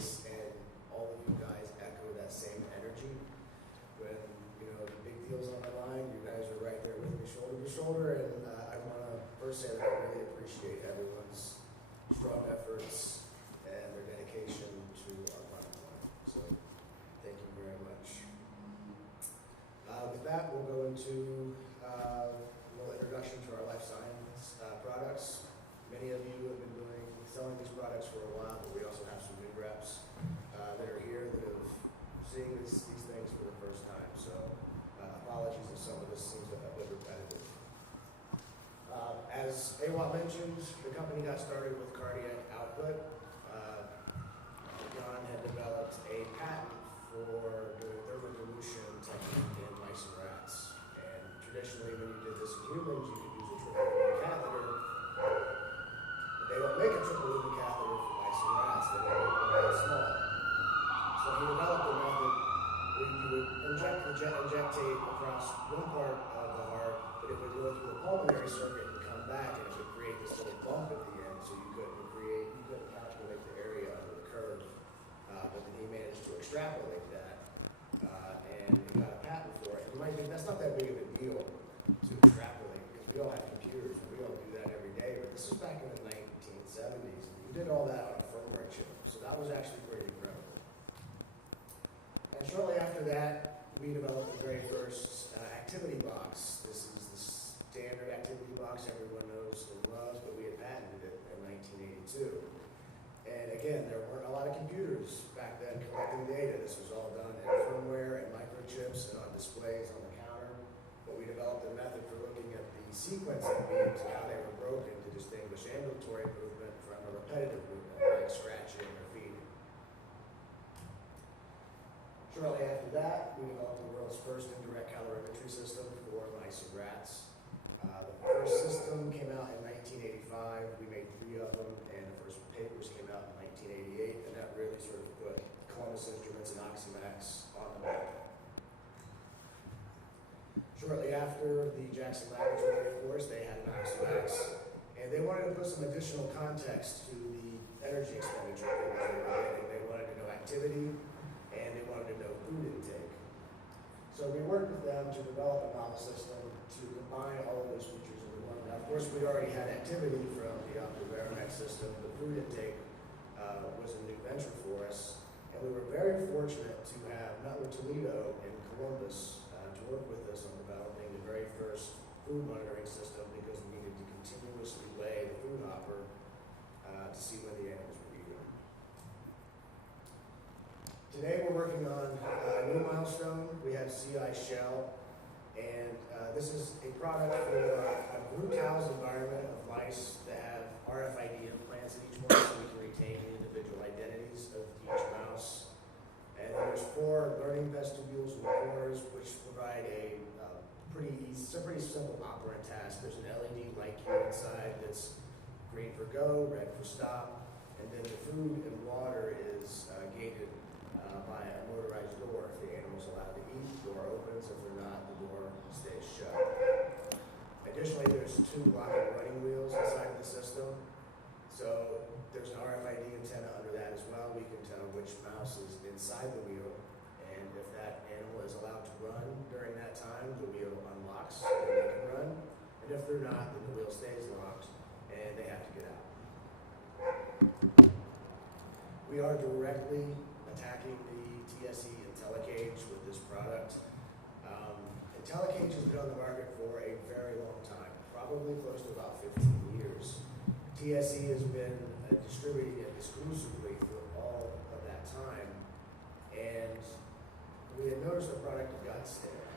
days, and all of you guys echo that same energy. When, you know, the big deal's on the line, you guys are right there with me shoulder to shoulder, and I want to first say that I really appreciate everyone's strong efforts and their dedication to our product line. So thank you very much. With that, we'll go into a little introduction to our life science products. Many of you have been selling these products for a while, but we also have some new reps that are here that have seen these things for the first time. So apologies if some of this seems a bit repetitive. As Ewout mentioned, the company got started with cardiac output. John had developed a patent for the thermodilution technique in mice and rats. And traditionally, when you did this in humans, you could use a triple lumen catheter. But they don't make a triple lumen catheter for mice and rats. They don't make one that small. So he developed a method where you would injectate across one part of the heart, but it would go through the pulmonary circuit and come back, and it would create this little bump at the end, so you couldn't calculate the area under the curve. But then he managed to extrapolate that, and he got a patent for it. You might think that's not that big of a deal to extrapolate, because we all have computers and we all do that every day. But this was back in the 1970s, and you did all that on a firmware chip, so that was actually pretty incredible. And shortly after that, we developed the very first activity box. This is the standard activity box everyone knows and loves, but we had patented it in 1982. And again, there weren't a lot of computers back then collecting data. This was all done in firmware and microchips and on displays on the counter. But we developed a method for looking at the sequencing beams and how they were broken to distinguish ambulatory movement from a repetitive movement, like scratching or feeding. Shortly after that, we developed the world's first indirect calorimetry system for mice and rats. The first system came out in 1985. We made 3 of them, and the first papers came out in 1988, and that really sort of put Columbus Instruments and Oxymax on the map. Shortly after the Jackson Laboratory, of course, they had an Oxymax, and they wanted to put some additional context to the energy expenditure that they were getting. They wanted to know activity, and they wanted to know food intake. So we worked with them to develop a novel system to combine all of those features into one. Now, of course, we already had activity from the Optiveromex system. The food intake was a new venture for us, and we were very fortunate to have Netler Toledo in Columbus to work with us on developing the very first food monitoring system, because we needed to continuously weigh the food hopper to see when the animals were eating. Today we're working on a new milestone. We have CI Shell, and this is a product for a group house environment of mice that have RFID implants in each one, so we can retain the individual identities of each mouse. And there's 4 learning vestibules in the corners, which provide a pretty simple operant task. There's an LED light cube inside that's green for go, red for stop, and then the food and water is gated by a motorized door. If the animal's allowed to eat, the door opens. If they're not, the door stays shut. Additionally, there's 2 lock and running wheels inside of the system. So there's an RFID antenna under that as well. We can tell which mouse is inside the wheel, and if that animal is allowed to run during that time, the wheel unlocks and they can run. And if they're not, then the wheel stays locked and they have to get out. We are directly attacking the TSE IntelliCage with this product. IntelliCage has been on the market for a very long time, probably close to about 15 years. TSE has been distributing it exclusively for all of that time, and we had noticed the product got stale.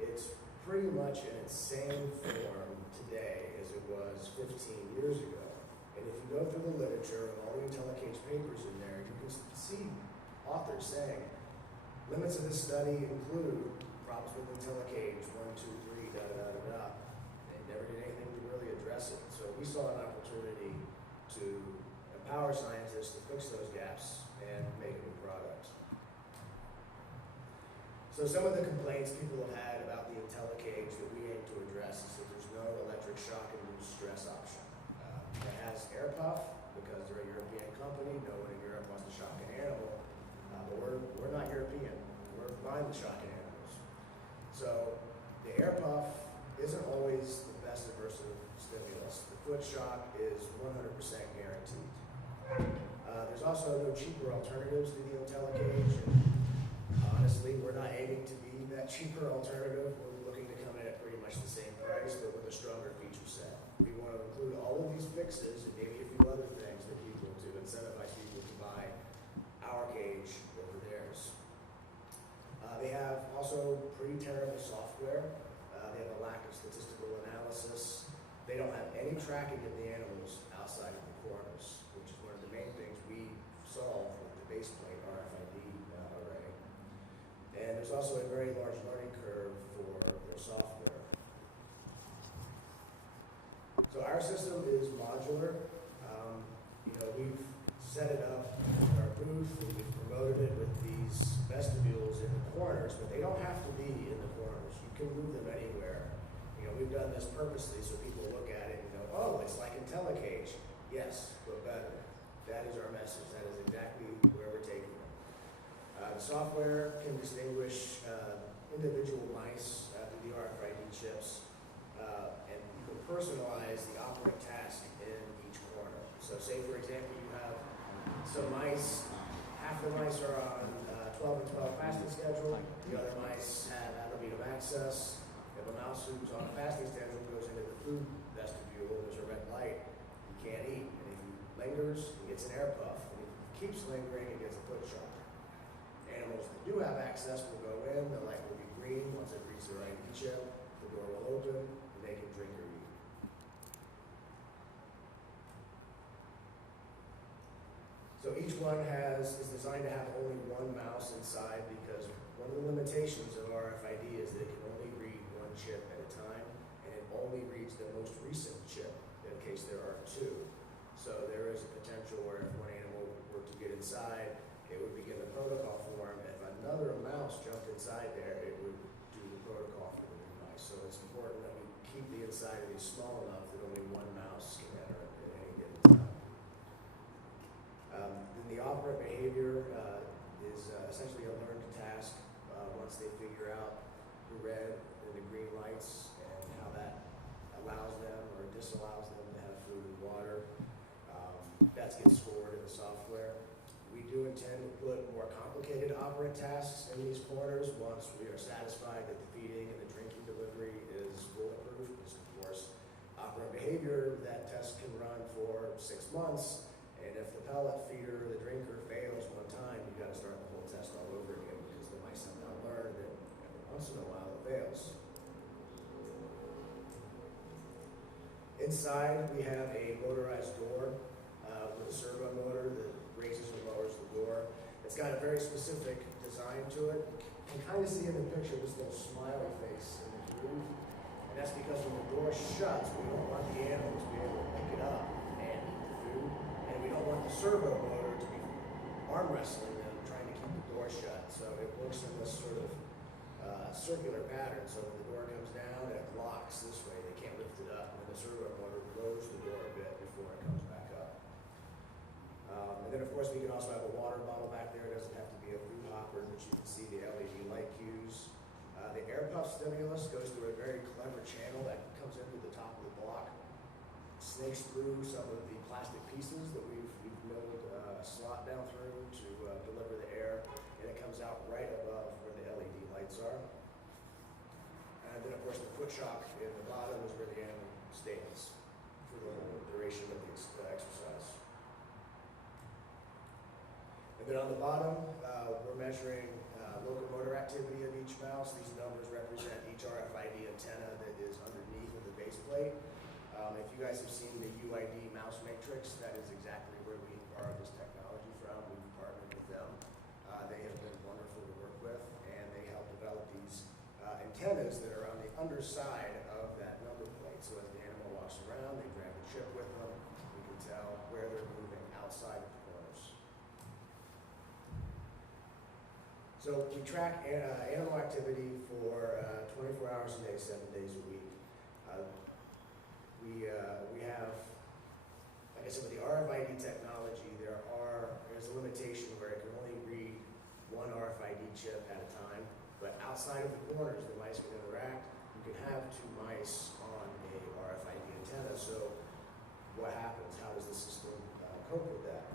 It's pretty much in its same form today as it was 15 years ago. And if you go through the literature and all the IntelliCage papers in there, you can see authors saying, limits of this study include problems with IntelliCage, 1, 2, 3, da da da da. They never did anything to really address it. So we saw an opportunity to empower scientists to fix those gaps and make a new product. So some of the complaints people have had about the IntelliCage that we aim to address is that there's no electric shock induced stress option. It has air puff because they're a European company. No one in Europe wants to shock an animal. non-shocking animals. So the air puff isn't always the best aversive stimulus. The foot shock is 100% guaranteed. There's also no cheaper alternatives to the IntelliCage, and honestly, we're not aiming to be that cheaper alternative. We're looking to come in at pretty much the same price, but with a stronger feature set. We want to include all of these fixes and maybe a few other things that people to incentivize people to buy our cage over theirs. They have also pretty terrible software. They have a lack of statistical analysis. They don't have any tracking of the animals outside of the corners, which is one of the main things we solve with the base plate RFID array. And there's also a very large learning curve for their software. So our system is modular. We've set it up in our booth, and we've promoted it with these vestibules in the corners, but they don't have to be in the corners. You can move them anywhere. We've done this purposely so people look at it and go, oh, it's like IntelliCage. Yes, but better. That is our message. That is exactly where we're taking it. The software can distinguish individual mice through the RFID chips, and you can personalize the operant task in each corner. So say, for example, you have some mice, half the mice are on 12 and 12 fasting schedule, the other mice have automated access. If a mouse who's on a fasting schedule goes into the food vestibule, there's a red light, he can't eat. And if he lingers, he gets an air puff. And if he keeps lingering, he gets a foot shock. Animals that do have access will go in, the light will be green. Once it reaches the right chip, the door will open, and they can drink or eat. So each one is designed to have only one mouse inside, because one of the limitations of RFID is that it can only read one chip at a time, and it only reads the most recent chip in case there are two. So there is a potential where if one animal were to get inside, it would begin the protocol form. If another mouse jumped inside there, it would do the protocol for the new mice. So it's important that we keep the inside of these small enough that only one mouse can enter at any given time. Then the operant behavior is essentially a learned task once they figure out the red and the green lights and how that allows them or disallows them to have food and water. That gets scored in the software. We do intend to put more complicated operant tasks in these corners once we are satisfied that the feeding and the drinking delivery is bulletproof. Because of course, operant behavior, that test can run for 6 months. And if the pellet feeder or the drinker fails one time, you've got to start the whole test all over again, because the mice have now learned that every once in a while it fails. Inside, we have a motorized door with a servo motor that raises and lowers the door. It's got a very specific design to it. You can kind of see in the picture this little smiley face in the groove. And that's because when the door shuts, we don't want the animal to be able to pick it up and eat the food. And we don't want the servo motor to be arm wrestling them, trying to keep the door shut. So it works in this sort of circular pattern. So when the door comes down, it locks this way. They can't lift it up. And the servo motor blows the door a bit before it comes back up. And then, of course, we can also have a water bottle back there. It doesn't have to be a food hopper, but you can see the LED light cues. The air puff stimulus goes through a very clever channel that comes into the top of the block, snakes through some of the plastic pieces that we've milled a slot down through to deliver the air, and it comes out right above where the LED lights are. And then, of course, the foot shock in the bottom is where the animal stays for the whole duration of the exercise. And then on the bottom, we're measuring locomotor activity of each mouse. These numbers represent each RFID antenna that is underneath of the base plate. If you guys have seen the UID mouse matrix, that is exactly where we borrowed this technology from. We've partnered with them. They have been wonderful to work with, and they help develop these antennas that are on the underside of that number plate. So as the animal walks around, they drag the chip with them. We can tell where they're moving outside of the corners. So we track animal activity for 24 hours a day, 7 days a week. We have, like I said, with the RFID technology, there's a limitation where it can only read one RFID chip at a time, But outside of the corners, the mice can interact. You can have two mice on a RFID antenna. So what happens? How does the system cope with that?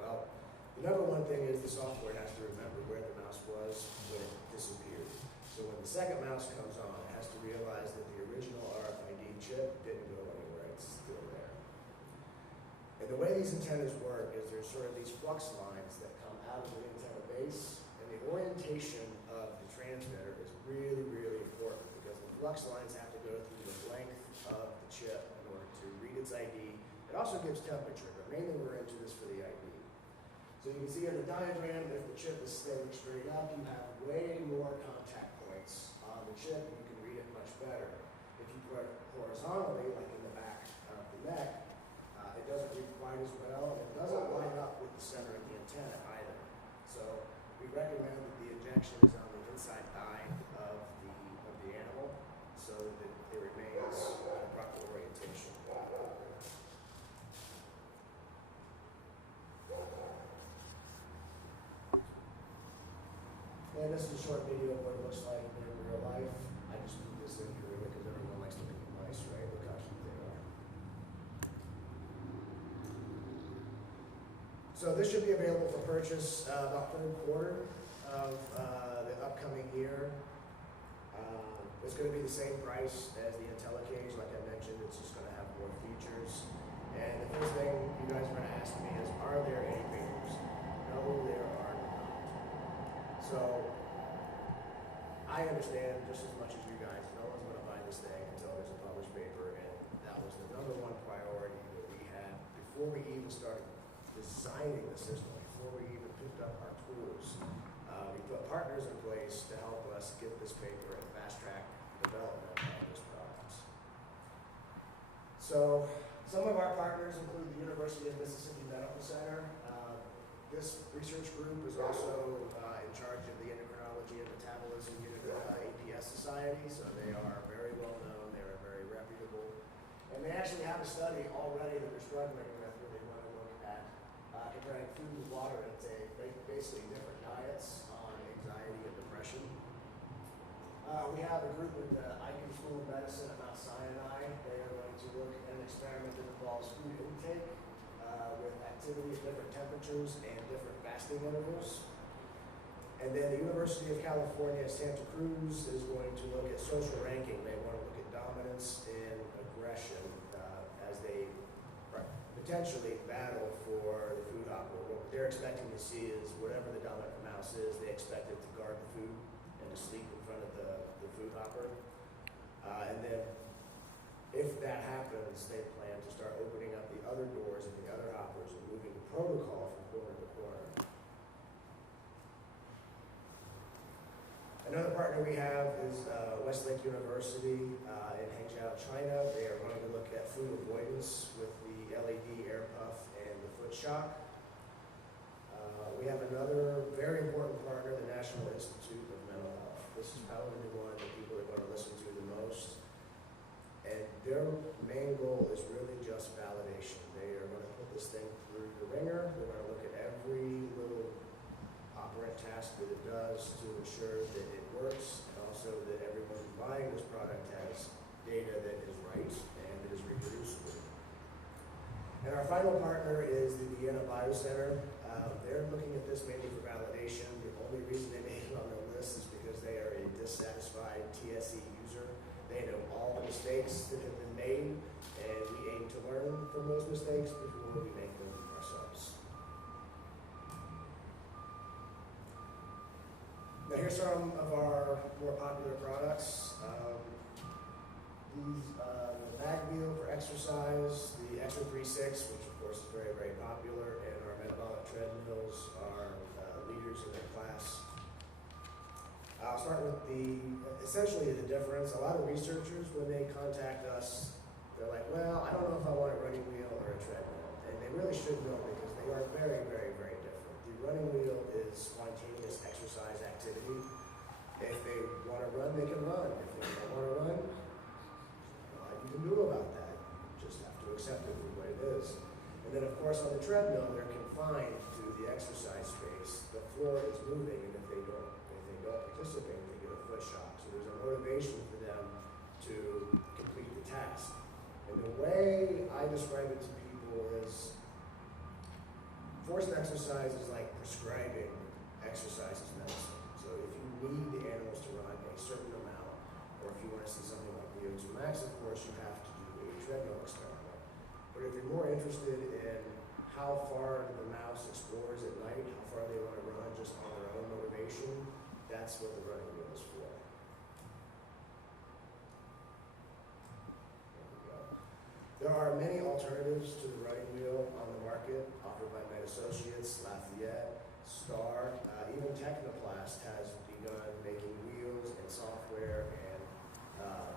Well, the number one thing is the software has to remember where the mouse was when it disappeared. So when the second mouse comes on, it has to realize that the original RFID chip didn't go anywhere, it's still there. And the way these antennas work is there's sort of these flux lines that come out of the antenna base, and the orientation of the transmitter is really, really important because the flux lines have to go through the length of the chip in order to read its ID. It also gives temperature, but mainly we're into this for the ID. So you can see in the diagram, if the chip is staying straight up, you have way more contact points on the chip, and you can read it much better. If you put it horizontally, like in the back of the neck, it doesn't read quite as well, and it doesn't line up with the center of the antenna either. So we recommend that the injection is on the inside thigh of the animal, so that it remains in proper orientation. And this is a short video of what it looks like in real life. I just put this in here because everyone likes looking at mice, right? Look how cute they are. So this should be available for purchase about third quarter of the upcoming year. It's going to be the same price as the IntelliCage, like I mentioned. It's just going to have more features. And the first thing you guys are going to ask me is, are there any papers? No, there are not. So I understand just as much as you guys, no one's going to buy this thing until there's a published paper, and that was the number one priority that we had before we even started designing the system, before we even picked up our tools. We put partners in place to help us get this paper and fast track development of this product. So some of our partners include the University of Mississippi Medical Center. This research group is also in charge of the endocrinology and metabolism unit of APS Society, so they are very well known, they are very reputable. And they actually have a study already that they're struggling with where they want to look at comparing food and water intake, basically different diets on anxiety and depression. We have a group with the Icahn School of Medicine at Mount Sinai. They are going to look at an experiment that involves food intake with activity at different temperatures and different fasting intervals. And then the University of California, Santa Cruz is going to look at social ranking. They want to look at dominance and aggression as they potentially battle for the food hopper. What they're expecting to see is whatever the dominant mouse is, they expect it to guard the food and to sleep in front of the food hopper. And then if that happens, they plan to start opening up the other doors and the other hoppers and moving the protocol from corner to corner. Another partner we have is Westlake University in Hangzhou, China. They are going to look at food avoidance with the LED air puff and the foot shock. We have another very important partner, the National Institute of Mental Health. This is probably the one that people are going to listen to the most. And their main goal is really just validation. They are going to put this thing through the ringer. They're going to look at every little operant task that it does to ensure that it works, and also that everyone who's buying this product has data that is right and that is reproducible. And our final partner is the Vienna Biocenter. They're looking at this mainly for validation. The only reason they made it on their list is because they are a dissatisfied TSE user. They know all the mistakes that have been made, and we aim to learn from those mistakes before we make them ourselves. Now here's some of our more popular products. The bag wheel for exercise, the Extra 3.6, which of course is very, very popular, and our metabolic treadmills are leaders in their class. I'll start with essentially the difference. A lot of researchers, when they contact us, they're like, well, I don't know if I want a running wheel or a treadmill. And they really should know because they are very, very, very different. The running wheel is spontaneous exercise activity. If they want to run, they can run. If they don't want to run, you can do about that. You just have to accept it for what it is. And then, of course, on the treadmill, they're confined to the exercise space. The floor is moving, and if they don't participate, they get a foot shock. So there's a motivation for them to complete the task. And the way I describe it to people is forced exercise is like prescribing exercise as medicine. So if you need the animals to run a certain amount, or if you want to see something like VO2 max, of course, you have to do a treadmill experiment. But if you're more interested in how far the mouse explores at night, how far they want to run just on their own motivation, that's what the running wheel is for. There are many alternatives to the running wheel on the market, offered by Med Associates, Lafayette, Star, even Tariÿ has begun making wheels and software and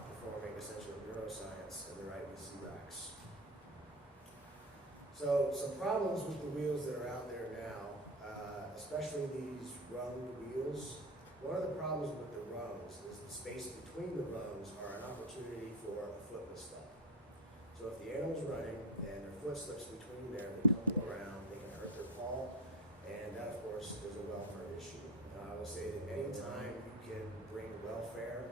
performing essentially neuroscience in their IBC racks. So some problems with the wheels that are out there now, especially these rung wheels. One of the problems with the rungs is the space between the rungs are an opportunity for a foot misstep. So if the animal's running and their foot slips between there, they tumble around, they can hurt their paw, and that of course is a welfare issue. I will say that anytime you can bring welfare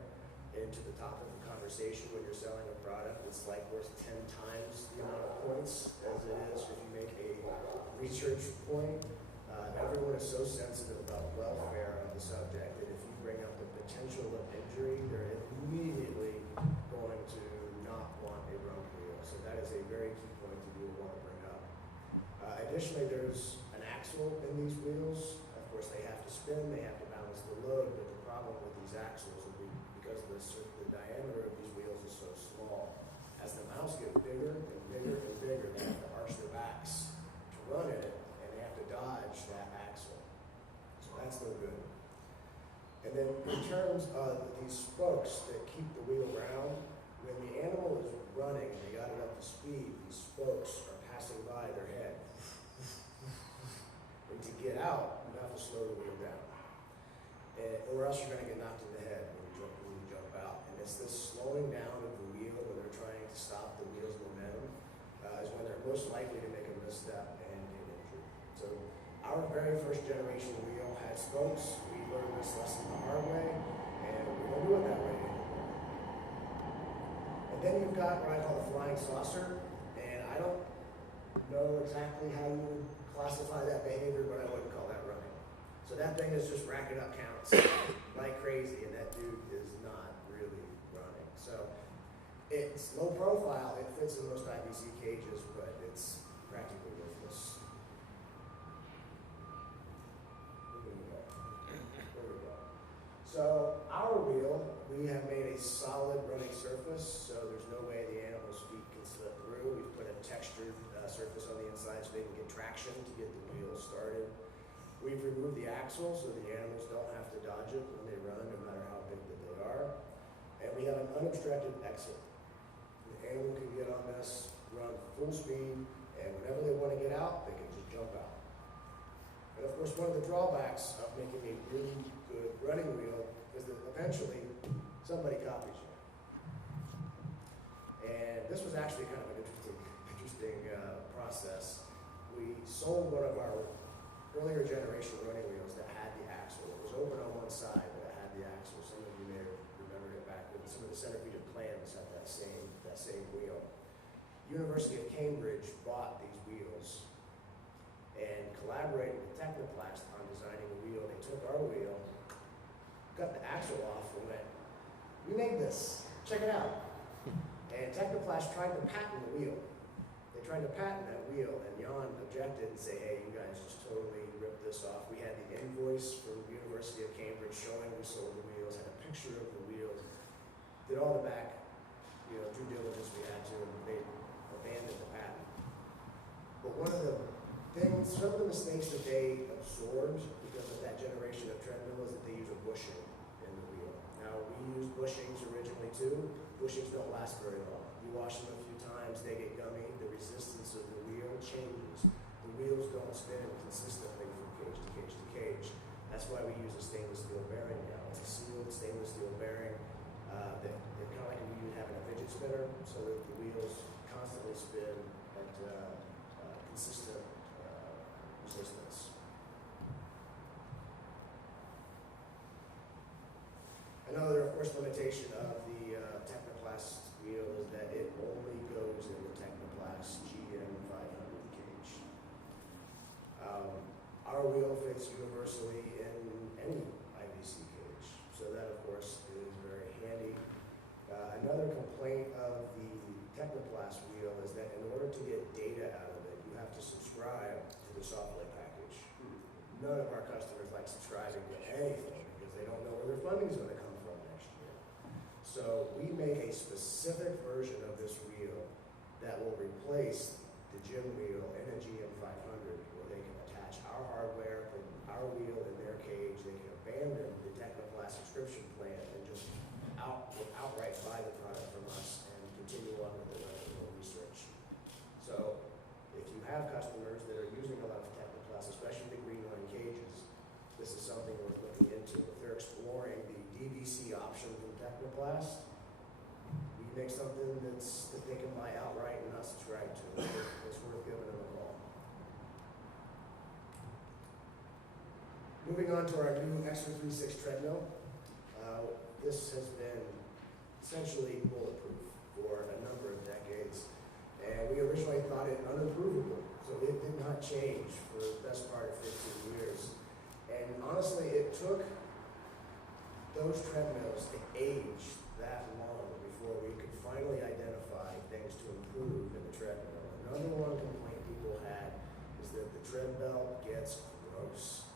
into the top of the conversation when you're selling a product, it's like worth 10 times the amount of points as it is if you make a research point. Everyone is so sensitive about welfare of the subject that if you bring up the potential of injury, they're immediately going to not want a rung wheel. So that is a very key point that you will want to bring up. Additionally, there's an axle in these wheels. Of course, they have to spin, they have to balance the load, but the problem with these axles will be because the diameter of these wheels is so small. As the mouse gets bigger and bigger and bigger, they have to arch their backs to run in it, and they have to dodge that axle. So that's no good. And then in terms of these spokes that keep the wheel round, when the animal is running and they got it up to speed, these spokes are passing by their head. And to get out, you have to slow the wheel down. Or else you're going to get knocked in the head when you jump out. And it's this slowing down of the wheel when they're trying to stop the wheel's momentum is when they're most likely to make a misstep and get injured. So our very first generation wheel had spokes. We learned this lesson the hard way, and we don't do it that way anymore. And then you've got what I call the flying saucer, and I don't know exactly how you would classify that behavior, but I wouldn't call that running. So that thing is just racking up counts like crazy, and that dude is not really running. So it's low profile, it fits in most IBC cages, but it's practically worthless. There we go. So our wheel, we have made a solid running surface, so there's no way the animal's feet can slip through. We've put a textured surface on the inside so they can get traction to get the wheel started. We've removed the axle so the animals don't have to dodge it when they run, no matter how big that they are. And we have an unobstructed exit. The animal can get on this, run full speed, and whenever they want to get out, they can just jump out. And of course, one of the drawbacks of making a really good running wheel is that eventually somebody copies you. And this was actually kind of an interesting process. We sold one of our earlier generation running wheels that had the axle. It was open on one side, but it had the axle. Some of you may remember it back when some of the centipede plans had that same wheel. University of Cambridge bought these wheels and collaborated with Tariÿ on designing a wheel. They took our wheel, cut the axle off, and went, "We made this. Check it out." And Tariÿ tried to patent the wheel. They tried to patent that wheel, and Jan objected and said, "Hey, you guys just totally ripped this off." We had the invoice from the University of Cambridge showing we sold the wheels, had a picture of the wheels, did all the back, due diligence we had to, and they abandoned the patent. But some of the mistakes that they absorbed because of that generation of treadmill is that they use a bushing in the wheel. Now, we used bushings originally too. Bushings don't last very long. You wash them a few times, they get gummy, the resistance of the wheel changes. The wheels don't spin consistently from cage to cage to cage. That's why we use a stainless steel bearing now. It's a sealed stainless steel bearing that kind of like you would have in a fidget spinner, so that the wheels constantly spin at consistent resistance. course, limitation of the Tariÿ wheel is that it only goes in the Tariÿ GM 500 cage. Our wheel fits universally in any IBC cage, so that, of course, is very handy. Another complaint of the Tariÿ wheel is that in order to get data out of it, you have to subscribe to the software package. None of our customers like subscribing to anything because they don't know where their funding is going to come from next year. So we make a specific version of this wheel that will replace the gym wheel in a GM 500 where they can attach our hardware, put our wheel in their cage, they can abandon the Tariÿ subscription plan and just outright buy the product from us and continue on with their own research. So if you have customers that are using a lot of Tariÿ, especially the green line cages, this is something worth looking into. If they're exploring the DVC option from Tariÿ, we make something that they can buy outright and not subscribe to. It's worth giving them a call. Moving on to our new Extra 36 treadmill. This has been essentially bulletproof for a number of decades. And we originally thought it unimprovable, so it did not change for the best part of 15 years. And honestly, it took those treadmills to age that long before we could finally identify things to improve in the treadmill. The number one complaint people had is that the tread belt gets gross.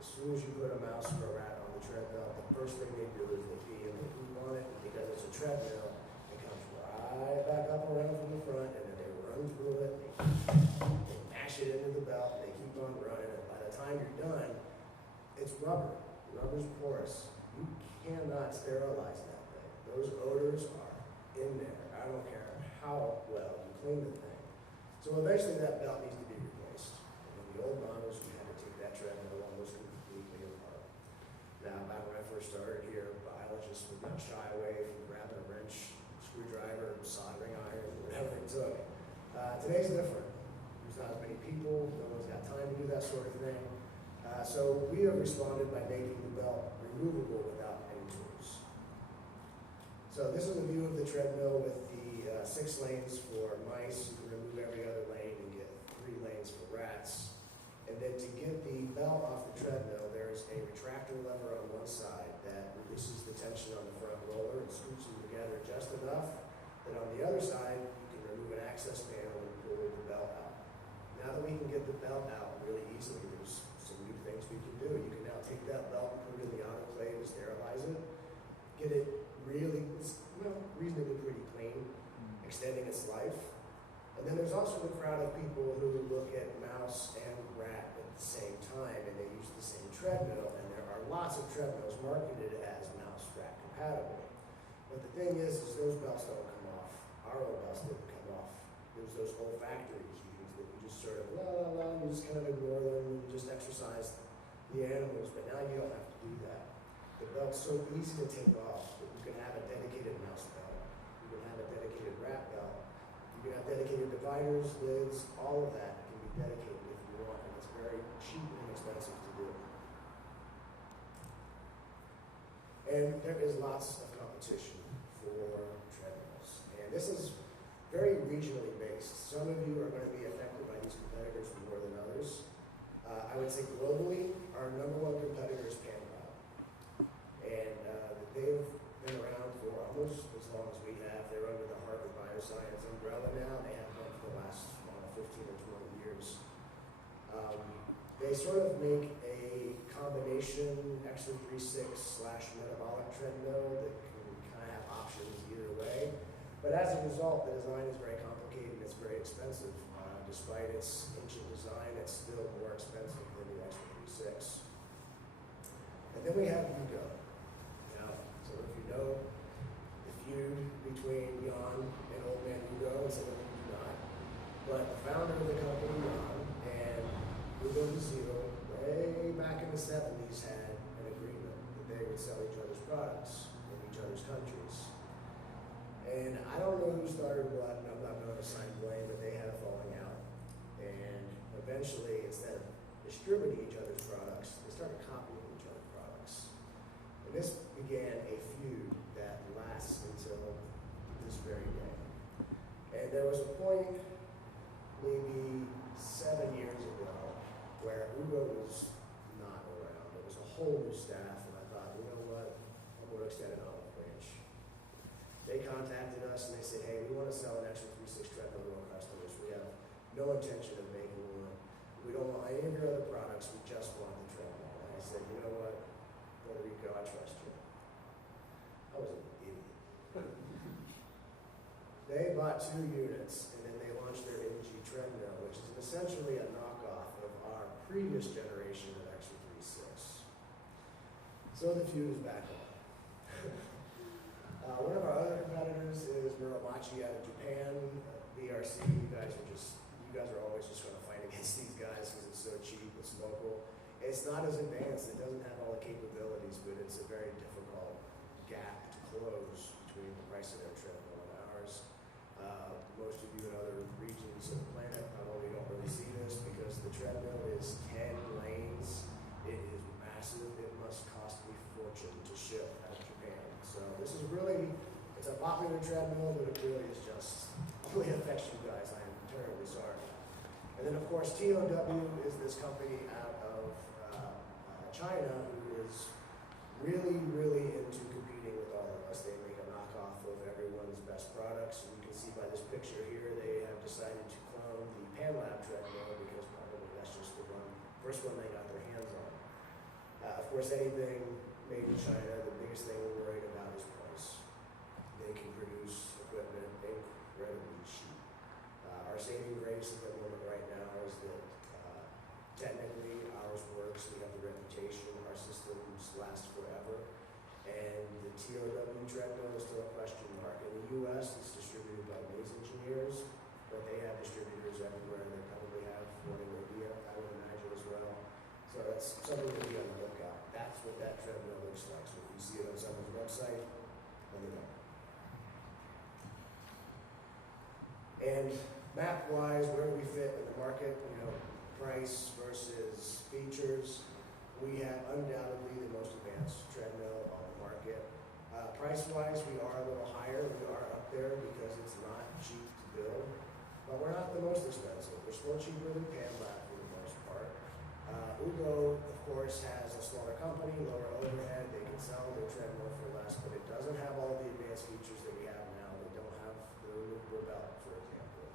As soon as you put a mouse or a rat on the tread belt, the first thing they do is they pee and they poop on it, and because it's a treadmill, it comes right back up around from the front, and then they run through it, they mash it into the belt, they keep on running, and by the time you're done, it's rubber. Rubber's porous. You cannot sterilize that thing. Those odors are in there. I don't care how well you clean the thing. So eventually that belt needs to be replaced. And in the old models, we had to take that treadmill almost completely apart. Now, back when I first started here, biologists would not shy away from grabbing a wrench, screwdriver, soldering iron, whatever it took. Today's different. There's not as many people. No one's got time to do that sort of thing. So we have responded by making the belt removable without any tools. So this is a view of the treadmill with the 6 lanes for mice. You can remove every other lane and get 3 lanes for rats. And then to get the belt off the treadmill, there's a retractor lever on one side that releases the tension on the front roller and scoops them together just enough that on the other side, you can remove an access panel and pull the belt out. Now that we can get the belt out really easily, there's some new things we can do. You can now take that belt and put it in the autoclave and sterilize it, get it really, reasonably pretty clean, extending its life. And then there's also the crowd of people who look at mouse and rat at the same time, and they use the same treadmill, and there are lots of treadmills marketed as mouse-rat compatible. But the thing is those belts don't come off. Our old belts didn't come off. There's those olfactory cues that you just sort of, you just kind of ignore them, and you just exercise the animals, but now you don't have to do that. The belt's so easy to take off that you can have a dedicated mouse belt, you can have a dedicated rat belt, you can have dedicated dividers, lids, all of that can be dedicated if you want, and it's very cheap and inexpensive to do. And there is lots of competition for treadmills, and this is very regionally based. Some of you are going to be affected by these competitors more than others. I would say globally, our number one competitor is Continental. And they've been around for almost as long as we have. They're under the Harvard Bioscience umbrella now. They have been for the last 15 or 20 years. They sort of make a combination Extra 36/metabolic treadmill that can kind of have options either way. But as a result, the design is very complicated. It's very expensive. Despite its ancient design, it's still more expensive than the Extra 36. And then we have Hugo. Now, so if you know the feud between Jan and Old Man Hugo, and some of you do not, but the founder of the company, Jan, and Hugo Zero, way back in the 70s, had an agreement that they would sell each other's products in each other's countries. And I don't know who started what, and I'm not going to assign blame, but they had a falling out. And eventually, instead of distributing each other's products, they started copying each other's products. And this began a feud lasts until this very day. And there was a point, maybe 7 years ago, where Ewout was not around. It was a whole new staff, and I thought, you know what, I'm going to extend an olive branch. They contacted us and they said, hey, we want to sell an extra 3/6 treadmill to our customers. We have no intention of making one. We don't want any of your other products, we just want the treadmill. And I said, you know what, Puerto Rico, I trust you. I was an idiot. They bought 2 units, and then they launched their MG treadmill, which is essentially a knockoff of our previous generation of Extra 3/6. So the fuse back on. One of our other competitors is Neuroscience out of Japan, BRC. You guys are always just going to fight against these guys because it's so cheap, it's local. It's not as advanced, it doesn't have all the capabilities, but it's a very difficult gap to close between the price of their treadmill and ours. Most of you in other regions of the planet probably don't really see this because the treadmill is 10 lanes. It is massive. It must cost a fortune to ship out of Japan. So this is really, it's a popular treadmill, but it really is just, only affects you guys. I am terribly sorry. And then of course TOW is this company out of China who is really, really into competing with all of us. They make a knockoff of everyone's best products. And you can see by this picture here, they have decided to clone the PanLab treadmill because probably that's just the first one they got their hands on. Of course, anything made in China, the biggest thing we're worried about is price. They can produce equipment incredibly cheap. Our saving grace at the moment right now is that technically ours works. We have the reputation. Our systems last forever. And the TOW treadmill is still a question mark. In the US, it's distributed by Maze Engineers, but they have distributors everywhere. They probably have one in India, I would imagine, as well. So that's something to be on the lookout. That's what that treadmill looks like. So if you see it on someone's website, let me know. And map-wise, where do we fit in the market? You know, price versus features. We have undoubtedly the most advanced treadmill on the market. Price-wise, we are a little higher. We are up there because it's not cheap to build, but we're not the most expensive. We're still cheaper than PanLab for the most part. Ewout, of course, has a smaller company, lower overhead. They can sell their treadmill for less, but it doesn't have all the advanced features that we have now. They don't have the removable belt, for example.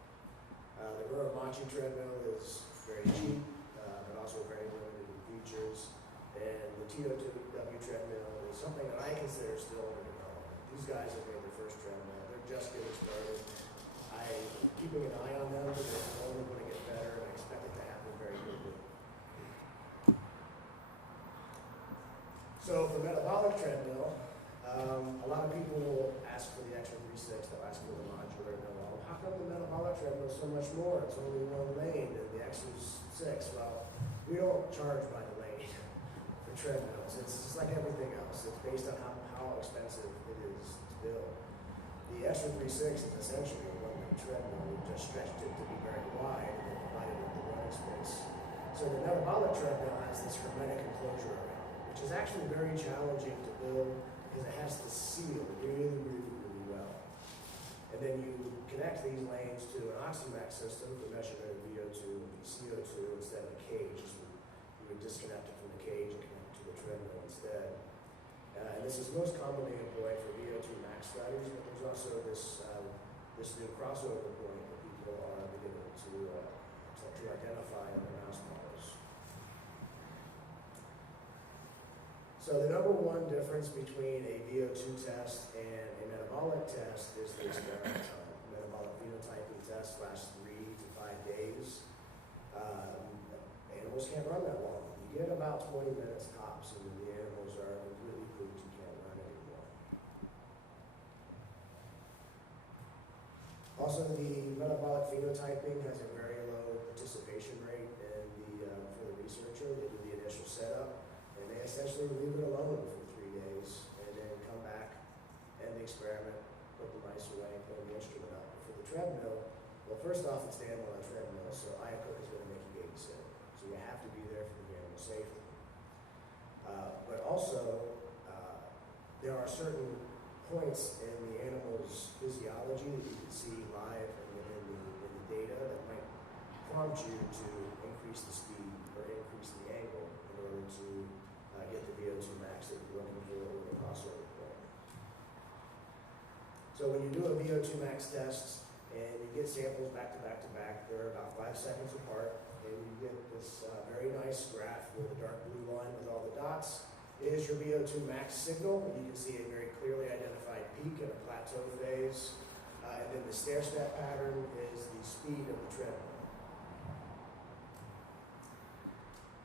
The Neuroscience treadmill is very cheap, but also very limited in features. And the TOW treadmill is something that I consider still under development. These guys have made their first treadmill. They're just getting started. I'm keeping an eye on them, but they're only going to get better, and I expect it to happen very quickly. So for metabolic treadmill, a lot of people will ask for the extra 3/6, they'll ask for the modular, and they'll, well, how come the metabolic treadmill is so much more? It's only 1 lane, and the extra's 6. Well, we don't charge by the lane for treadmills. It's just like everything else. It's based on how expensive it is to build. The extra 3/6 is essentially a 1-lane treadmill. We've just stretched it to be very wide and then divided it into running space. So the metabolic treadmill has this hermetic enclosure around it, which is actually very challenging to build because it has to seal really, really, really well. And then you connect these lanes to an oxymax system for measurement of VO2 and CO2 instead of a cage. You would disconnect it from the cage and connect it to the treadmill instead. And this is most commonly employed for VO2 max studies, but there's also this new crossover point that people are beginning to identify in the mouse models. So the number one difference between a VO2 test and a metabolic test is the experiment time. Metabolic phenotyping test lasts 3 to 5 days. Animals can't run that long. You get about 20 minutes tops, and then the animals are completely pooped. You can't run anymore. Also, the metabolic phenotyping has a very low participation rate for the researcher. They do the initial setup, and they essentially leave it alone for 3 days, and then come back, end the experiment, put the mice away, put the instrument up. But for the treadmill, well, first off, it's the animal on a treadmill, so IACOOK is going to make you babysit. So you have to be there for the animal safety. But also, there are certain points in the animal's physiology that you can see live in the data that might prompt you to increase the speed or increase the angle in order to get the VO2 max that you're looking for with a crossover point. So when you do a VO2 max test and you get samples back to back to back, they're about 5 seconds apart, and you get this very nice graph with the dark blue line with all the dots. It is your VO2 max signal, and you can see a very clearly identified peak and a plateau phase. And then the stair-step pattern is the speed of the treadmill.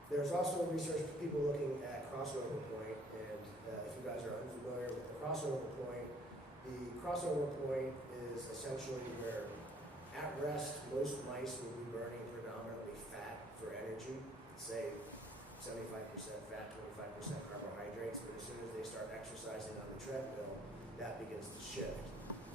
There's also research for people looking at crossover point, and if you guys are unfamiliar with the crossover point is essentially where at rest most mice will be burning predominantly fat for energy, say 75% fat, 25% carbohydrates, but as soon as they start exercising on the treadmill, that begins to shift.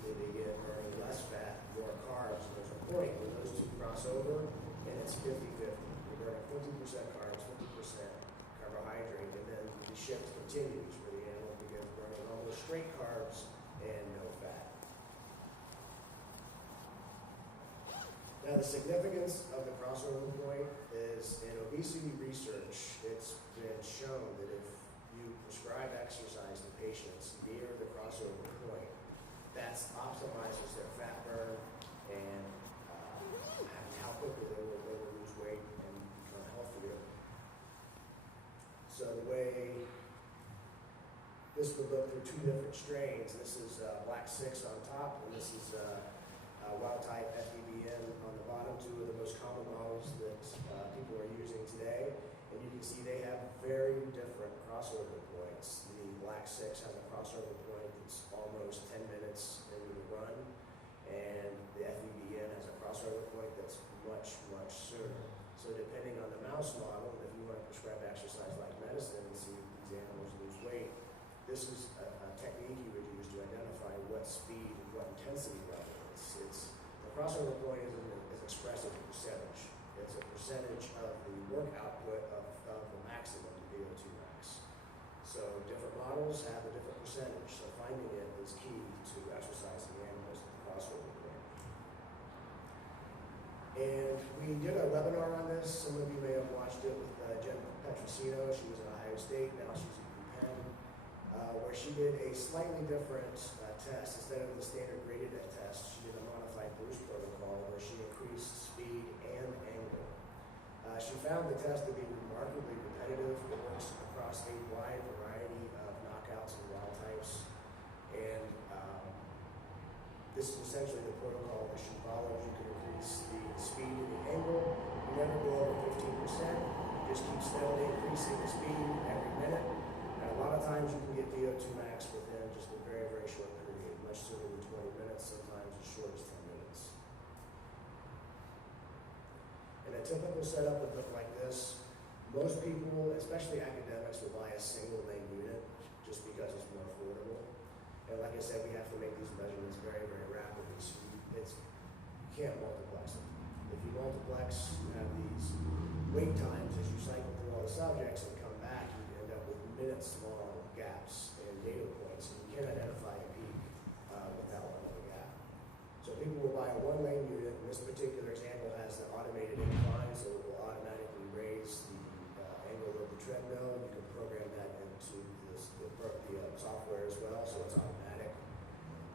They begin burning less fat, more carbs, and there's a point where those two cross over, and it's 50-50. You're burning 50% carbs, 50% carbohydrate, and then the shift continues where the animal begins burning almost straight carbs and no fat. Now, the significance of the crossover point is in obesity research, it's been shown that if you prescribe exercise to patients near the crossover point, that optimizes their fat burn and how quickly they will lose weight and become healthier. So the way this would look through 2 different strains, this is Black 6 on top, and this is wild type FEBN on the bottom, 2 of the most common models that people are using today. And you can see they have very different crossover points. The Black 6 has a crossover point that's almost 10 minutes into the run, and the FEBN has a crossover point that's much, much sooner. So depending on the mouse model, if you want to prescribe exercise like medicine and see these animals lose weight, this is a technique you would use to identify what speed and what intensity level. The crossover point is expressed as a percentage. It's a percentage of the work output of the maximum, the VO2 max. So different models have a different percentage. So finding it is key to exercising animals at the crossover point. And we did a webinar on this. Some of you may have watched it with Jen Petrosino. She was at Ohio State. Now she's at UPenn, where she did a slightly different test. Instead of the standard graded test, she did a modified Bruce protocol where she increased speed and angle. She found the test to be remarkably repetitive. It works across a wide variety of knockouts and wild types. And this is essentially the protocol that she followed. You can increase the speed and the angle. You never go over 15%. You just keep steadily increasing the speed every minute. And a lot of times you can get VO2 max within just a very, very short period, much sooner than 20 minutes, sometimes as short as 10 minutes. And a typical setup would look like this. Most people, especially academics, will buy a single lane unit just because it's more affordable. And like I said, we have to make these measurements very, very rapidly, so you can't multiplex them. If you multiplex, you have these wait times as you cycle through all the subjects and come back, you end up with minutes-long gaps in data points, and you can't identify a peak with that long of a gap. So people will buy a 1-lane unit. In this particular example has the automated incline, so it will automatically raise the angle of the treadmill. You can program that into the software as well, so it's automatic.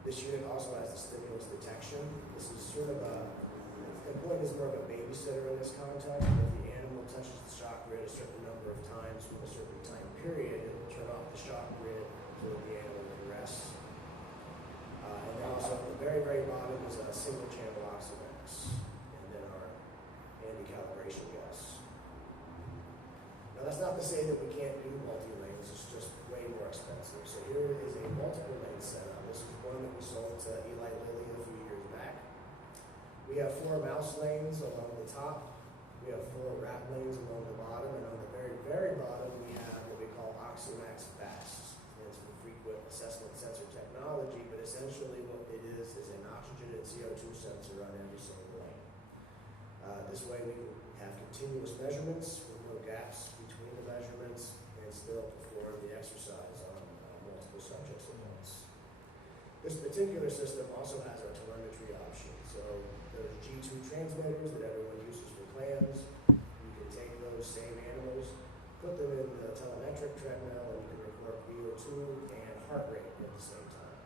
This unit also has the stimulus detection. This is sort of the point is more of a babysitter in this context. If the animal touches the shock grid a certain number of times with a certain time period, it will turn off the shock grid so that the animal can rest. And then also at the very, very bottom is a single channel oximex, and then our anti-calibration gas. Now that's not to say that we can't do multi-lanes, it's just way more expensive. So here is a multiple lane setup. This is one that we sold to Eli Lilly a few years back. We have 4 mouse lanes along the top. We have 4 rat lanes along the bottom, and on the very, very bottom we have what we call Oximax Fast. It's for frequent assessment sensor technology, but essentially what it is an oxygen and CO2 sensor on every single lane. This way we can have continuous measurements with no gaps between the measurements and still perform the exercise on multiple subjects at once. particular system also has a telemetry option. So there's G2 transmitters that everyone uses for clams. You can take those same animals, put them in the telemetric treadmill, and you can record VO2 and heart rate at the same time.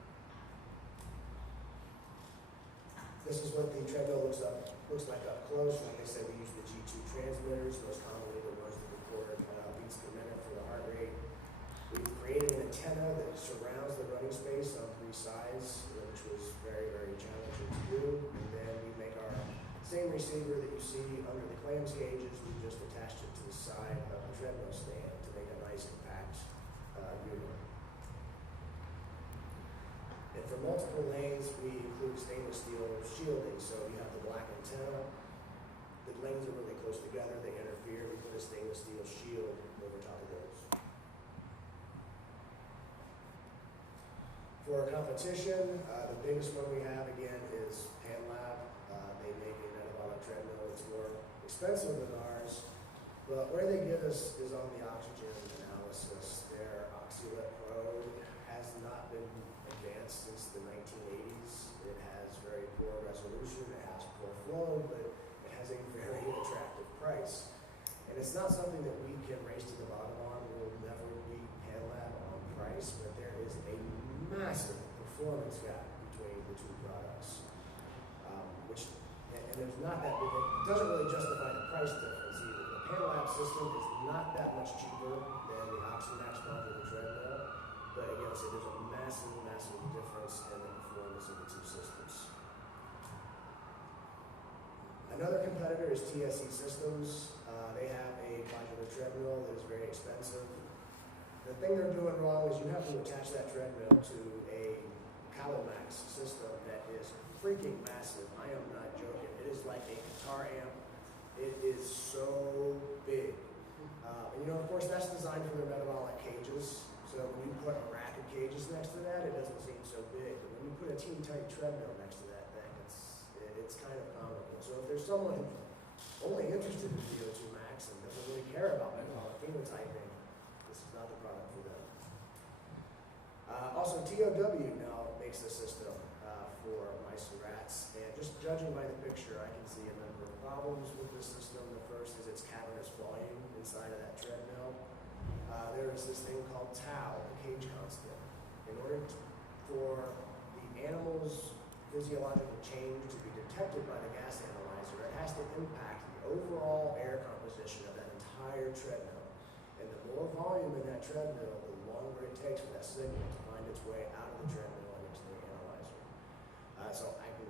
This is what the treadmill looks like up close. Like I said, we use the G2 transmitters, most commonly the ones that record beats per minute for the heart rate. We've created an antenna that surrounds the running space on 3 sides, which was very, very challenging to do. And then we make our same receiver that you see under the clams cages, we just attached it to the side of the treadmill stand to make a nice compact unit. And for multiple lanes, we include stainless steel shielding. So you have the black antenna. The lanes are really close together, they interfere. We put a stainless steel shield over top of those. For our competition, the biggest one we have again is Tariṋ�s. They make a metabolic treadmill. It's more expensive than ours, but where they get us is on the oxygen analysis. Their Oxylit Pro has not been advanced since the 1980s. It has very poor resolution, it has poor flow, but it has a very attractive price. And it's not something that we can race to the bottom on. We'll never beat Tariṋ�s on price, but there is a massive performance gap between the two products, and there's not that big. It doesn't really justify the price difference either. The Tariṋ�s system is not that much cheaper than the OxyMax modular treadmill, but again, so there's a massive, massive difference in the performance of the two systems. Another competitor is TSE Systems. They have a modular treadmill that is very expensive. The thing they're doing wrong is you have to attach that treadmill to a CaloMax system that is freaking massive. I am not joking. It is like a guitar amp. It is so big. And of course, that's designed for their metabolic cages. So when you put a rack of cages next to that, it doesn't seem so big. But when you put a teeny-tiny treadmill next to that thing, it's kind of comical. So if there's someone who's only interested in VO2 max and doesn't really care about metabolic phenotyping, this is not the product for them. Also, TOW now makes a system for mice and rats, and just judging by the picture, I can see a number of problems with this system. The first is its cavernous volume inside of that treadmill. There is this thing called tau, the cage constant. In order for the animal's physiological change to be detected by the gas analyzer, it has to impact the overall air composition of that entire treadmill. And the more volume in that treadmill, the longer it takes for that signal to find its way out of the treadmill and into the analyzer. So I can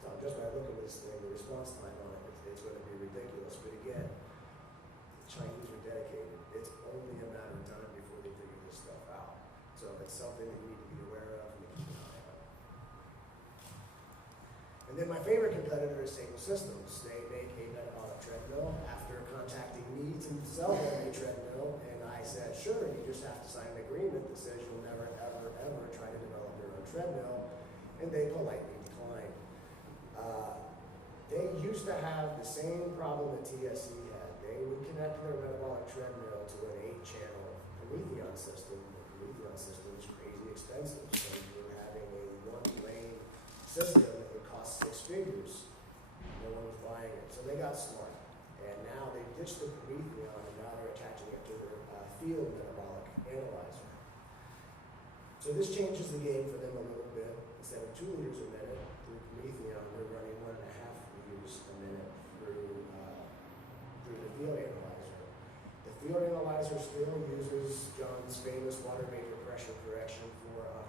tell just by looking at this thing, the response time on it, it's going to be ridiculous. But again, the Chinese are dedicated. It's only a matter of time before they figure this stuff out. So it's something that you need to be aware of and to keep an eye on. And then my favorite competitor is Tariṋ�s Systems. They make a metabolic treadmill. After contacting me to sell them a treadmill, and I said, sure, you just have to sign an agreement that says you'll never, ever, ever try to develop your own treadmill, and they politely declined. They used to have the same problem that TSE had. They would connect their metabolic treadmill to an 8-channel Prometheon system. The Prometheon system is crazy expensive, so you were having a 1-lane system that would cost 6 figures. No one was buying it, so they got smart. And now they ditched the Prometheon, and now they're attaching it to their field metabolic analyzer. So this changes the game for them a little bit. Instead of 2 liters of